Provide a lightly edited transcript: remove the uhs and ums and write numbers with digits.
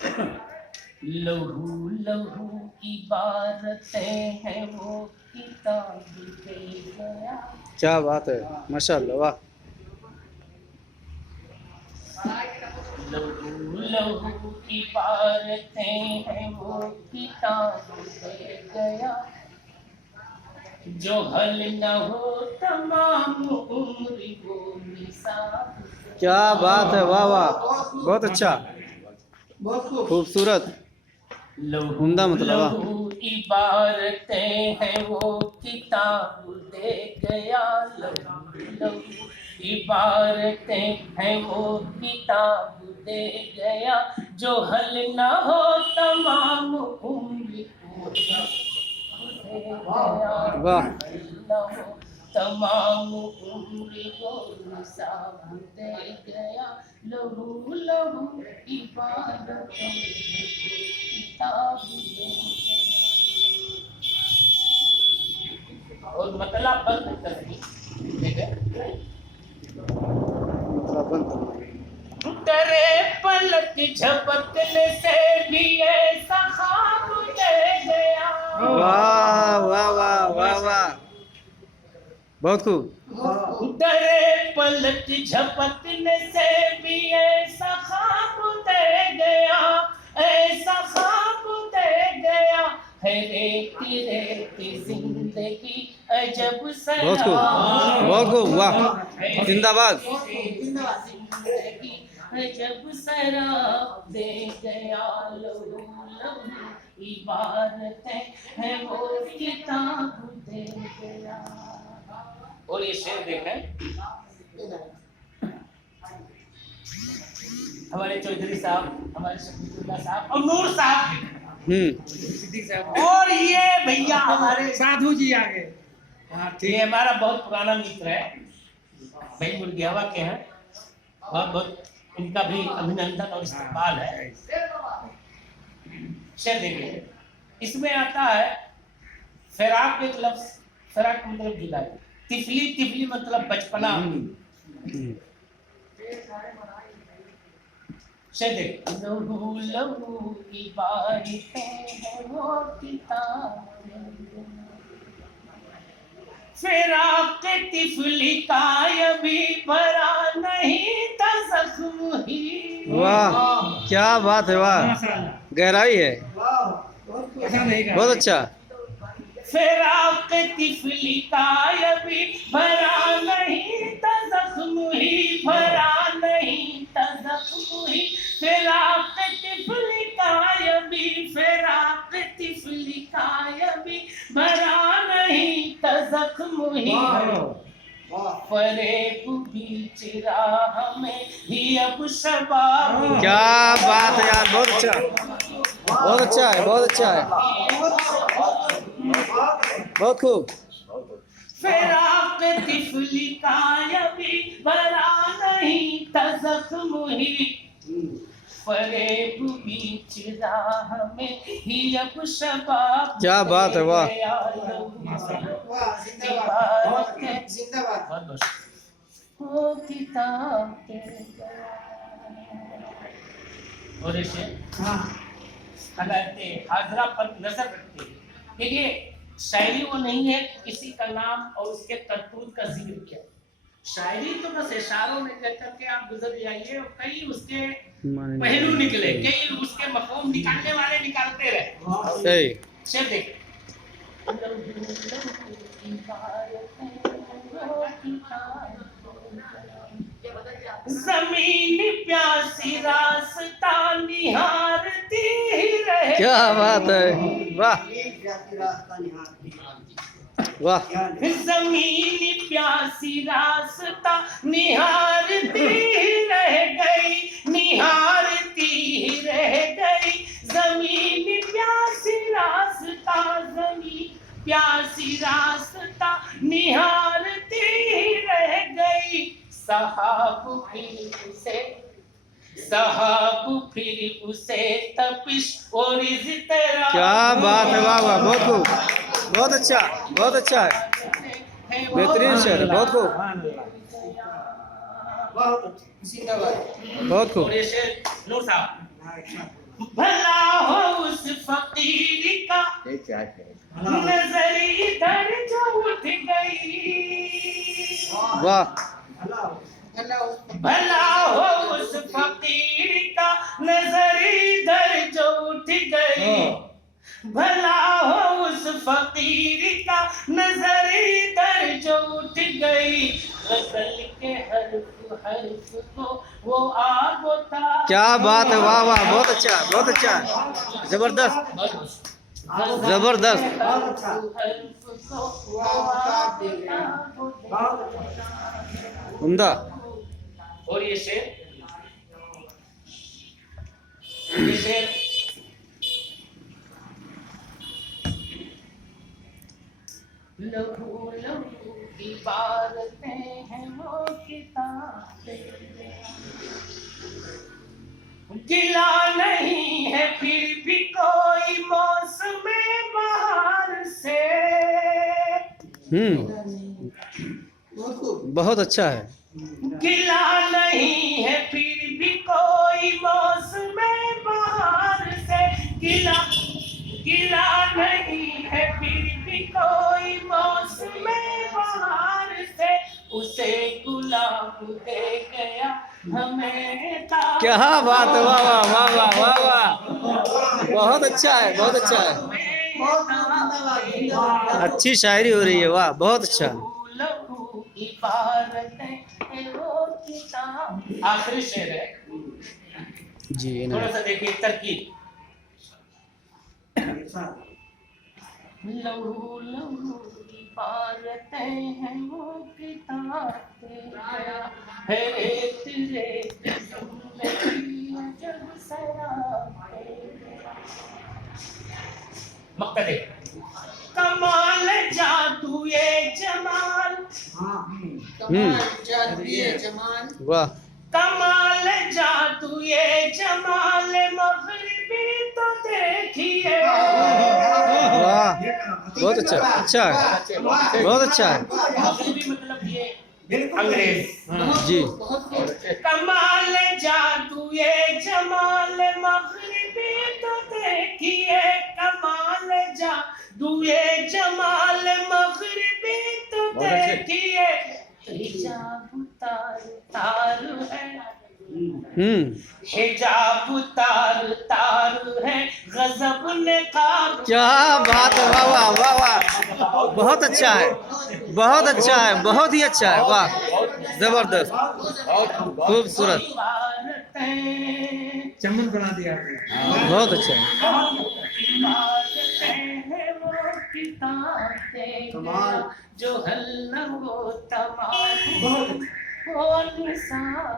लहू लहू की बातें हैं वो किताब दे गया। क्या बात है, माशाल्लाह, वाह। लहू लहू की बातें हैं वो किताब दे गया। जो हल न हो तमाम उम्र वो निसाब। क्या बात है, वाह वाह, बहुत अच्छा, खूबसूरत, उम्दा मतलब, वाह। लहू इबारतें हैं वो किताब दे गया। लहू लहू इबारतें हैं वो किताब दे गया। जो हल न हो तमाम उम्र को दे गया। वाह। हल न हो तमाम उम्र को निसाब दे गया। लहू लहू इबारतें किताब दे गया। और मतलब बंद कर दी। मतलब बंद। डरे पलक झपकने से भी ऐसा ख्वाब दे गया। वाह वाह वाह वाह वाह, बहुत खूब। डरे पलक झपकने से भी ऐसा ख्वाब दे गया। ऐसा ख्वाब दे गया है। रेती रेती जिंदगी अजब बहुत खूब, बहुत खूब, वाह, जिंदाबाद। जिंदगी अजब शराब दे गया। लहू लहू इबारतें हैं वो किताब दे गया। और ये शेर देखें, हमारे चौधरी साहब, हमारे शफीकुल्लाह साहब और नूर साहब, और ये भैया हमारे साधु जी आगे। ये हमारा बहुत पुराना मित्र है भाई, मुर्गियावा के हैं। बहुत बहुत इनका भी अभिनंदन और इस्तकबाल है। शेर देखिए, इसमें आता है फिराक एक लफ्ज, फिराक मतलब जुदाई, तिफली तिफली मतलब बचपना। शेर देखिए, लहू लहू की बारिशें हैं वो किताब फिराक तिफली का अभी भरा नहीं था जख्म ही। वाह, क्या बात है, वाह, गहराई है, बहुत अच्छा। फिराक तिफली का अभी भरा नहीं था जख्म ही। भरा नहीं था जख्म ही। फिराक तिफली का अभी, फिराक तिफली का अभी भरा नहीं था जख्म ही। फरेब बीच राह में ही अब शबाब। क्या बात है यार, बहुत अच्छा, बहुत अच्छा है, बहुत अच्छा है, बहुत खूब। फिराक तिफली का अभी भरा नहीं था जख्म ही। फरेब बीच राह में ही अब शबाब। क्या बात है, वाह। वो किताब दे गया। और इसे हाजरा पर नजर रखते हैं। देखिए, शायरी वो नहीं है किसी का नाम और उसके करतूत का जिक्र किया। शायरी तो बस इशारों में कह करके आप गुजर जाइए, और कई उसके पहलू निकले, कई उसके मफहूम निकालने वाले निकालते रहे। सही। शेर देखिए, जमीन प्यासी रास्ता निहारती रहे। क्या बात है, वाह वाह। जमीन प्यासी रास्ता निहारती रह गई। निहारती रह गई। जमीन प्यासी रास्ता, जमीन प्यासी रास्ता निहारती रह गई। साहब फिर उसे तपिश और इस तरह। क्या बात है, वाह वाह, बहुत खूब, बहुत अच्छा, बहुत अच्छा है, बेहतरीन शेर है, बहुत खूब, बहुत खूब। और ये शेर नूर साहब, भला हो उस फकीर का नजर इधर जो उठ गई। वाह भला हो उस फकीर का नजर इधर जो उठ गई। भला हो उस फकीर का नजर इधर जो उठ गई। गजल के हर्फ हर्फ को वो आग उतार। क्या बात है, वाह वाह, बहुत अच्छा, बहुत अच्छा, जबरदस्त, जबरदस्त। उम्दा। और ये शेर लहू लहू इबारतें हैं वो किताबें। गिला नहीं है फिर भी कोई मौसम बहार से। बहुत अच्छा है। गिला नहीं है फिर भी कोई मौसम बहार से। गिला नहीं है फिर भी कोई मौसम बहार से। उसे गुलाब दे गया हमें ताज। क्या बात है, वाह वाह वाह वाह वाह वाह, बहुत अच्छा है, बहुत अच्छा है, अच्छी शायरी हो रही है, वाह बहुत अच्छा। आखिरी शेर है जी थोड़ा सा देखिए तरकीब। लहू लहू इबारतें हैं वो किताबें। है रेत रेत जिंदगी अजब सराबें। मक्तदे कमाल जादू ये जमाल। वाह कमाल जादू ये जमाल मगरिबी तो देखिए। वाह, बहुत अच्छा, अच्छा है, बहुत अच्छा है मगरिबी मतलब ये अंग्रेज जी। कमाल जादू ये जमाल मगरिबी तो देखिए। कमाल जादू ये जमाल मगरिबी तो देखिए। हिजाब तार तार है। हिजाब तार तार है गजब ने काब। क्या बात है, वाह वाह वाह वाह, बहुत अच्छा है, बहुत अच्छा है, बहुत ही अच्छा है, वाह जबरदस्त, खूबसूरत, चमन बना दिया आपने। बहुत अच्छा है। जो हल्ला वो तमाम वो निसार।